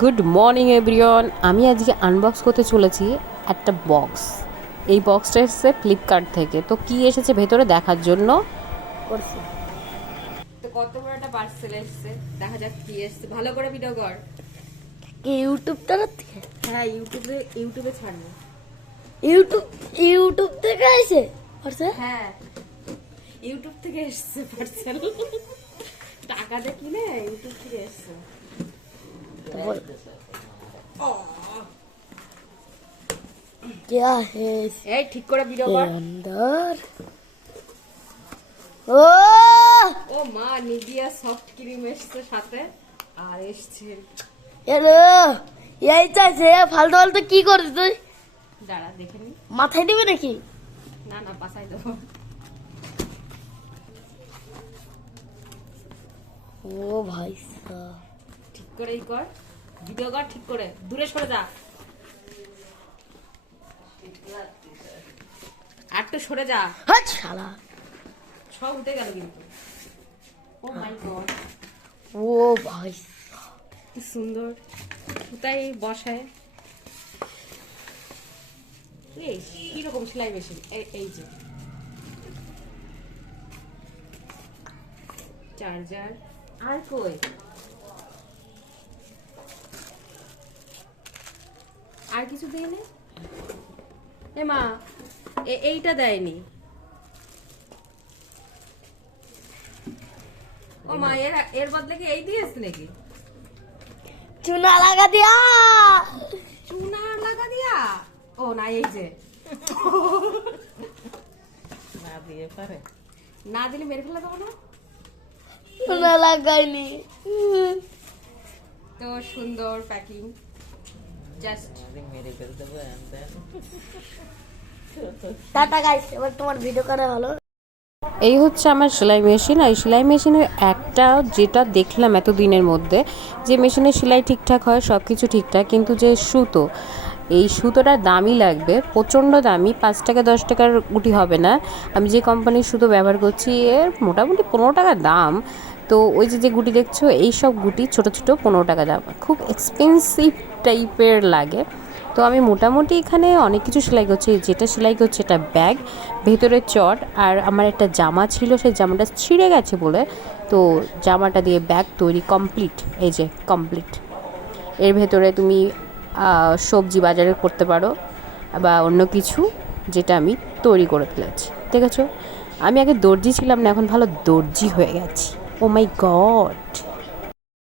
Good morning everyone. আমি আজকে unbox করতে চলেছি একটা বক্স। এই বক্সটা এসেছে ফ্লিপকার্ট থেকে। তো কি এসেছে ভেতরে দেখার জন্য করছি। তো কত বড় একটা পার্সেল এসেছে, দেখা যাক কি এসেছে। ভালো করে ভিডিও কর। ইউটিউবটা থেকে? হ্যাঁ, ইউটিউবে ছাড়বো। ইউটিউব থেকে আইছে পার্সেল? হ্যাঁ, ইউটিউব থেকে এসেছে পার্সেল। টাকা দিয়ে কিনে ইউটিউব থেকে এসেছে। क्या है এই ঠিক করে ভিডিও কর। अंदर? ओ ও মা, নিভিয়া সফট ক্রিম এসেছে সাথে, আর এসছে এলো এই চাইছে ফালতু ফালতু কি করছিস তুই? দাঁড়া দেখে নি। মাথায় দিবি নাকি? না না, পাশাই দেবো। ও ভাই সাহেব, ঠিক করেই কর, ভিডিও কর ঠিক করে। দূরে সরে যা, আর একটু সরে যা। হাট শালা। সব উঠে গেল কিন্তু। ও মাই গড, ও ভাই কি সুন্দর কোথায় বসায়। এই কিরকম সেলাই মেশিন, এই যে চার্জার। আর কই, আর কিছু দেয়নি এ মা। এইটা দেয়নি। ও মা, এর বদলে কি এই দিয়েছে নাকি? চুনা লাগা দিয়া। চুনা লাগা দিয়া? ও না, এই যে না দিয়ে পারে, না দিলে মেরে ফেলা দেবো না। চুনা লাগাইনি। তো সুন্দর প্যাকিং, জাস্ট মেরে ফেলে দেবো। টাটা গাইস, এবার তোমার ভিডিও করা হলো। এই হচ্ছে আমার সেলাই মেশিন। আর এই সেলাই মেশিনের একটা যেটা দেখলাম এতদিনের মধ্যে, যে মেশিনের সেলাই ঠিকঠাক হয়, সব কিছু ঠিকঠাক, কিন্তু যে সুতো, এই সুতোটা দামি লাগবে, প্রচণ্ড দামি। 5 টাকা 10 টাকার গুটি হবে না। আমি যে কোম্পানির সুতো ব্যবহার করছি এর মোটামুটি 15 টাকা দাম। তো ওই যে যে গুটি দেখছো, এই সব গুটি ছোট ছোট 15 টাকা দাম, খুব এক্সপেন্সিভ টাইপের লাগে। তো আমি মোটামুটি এখানে অনেক কিছু সেলাই করছি। যেটা সেলাই করছি এটা ব্যাগ, ভেতরে চট, আর আমার একটা জামা ছিল, সেই জামাটা ছিঁড়ে গেছে বলে, তো জামাটা দিয়ে ব্যাগ তৈরি কমপ্লিট। এই যে কমপ্লিট। এর ভেতরে তুমি সবজি বাজারে করতে পারো বা অন্য কিছু, যেটা আমি তৈরি করে ফেলেছি। ঠিক আছে, আমি আগে দর্জি ছিলাম না, এখন ভালো দর্জি হয়ে গেছি। ও মাই গড।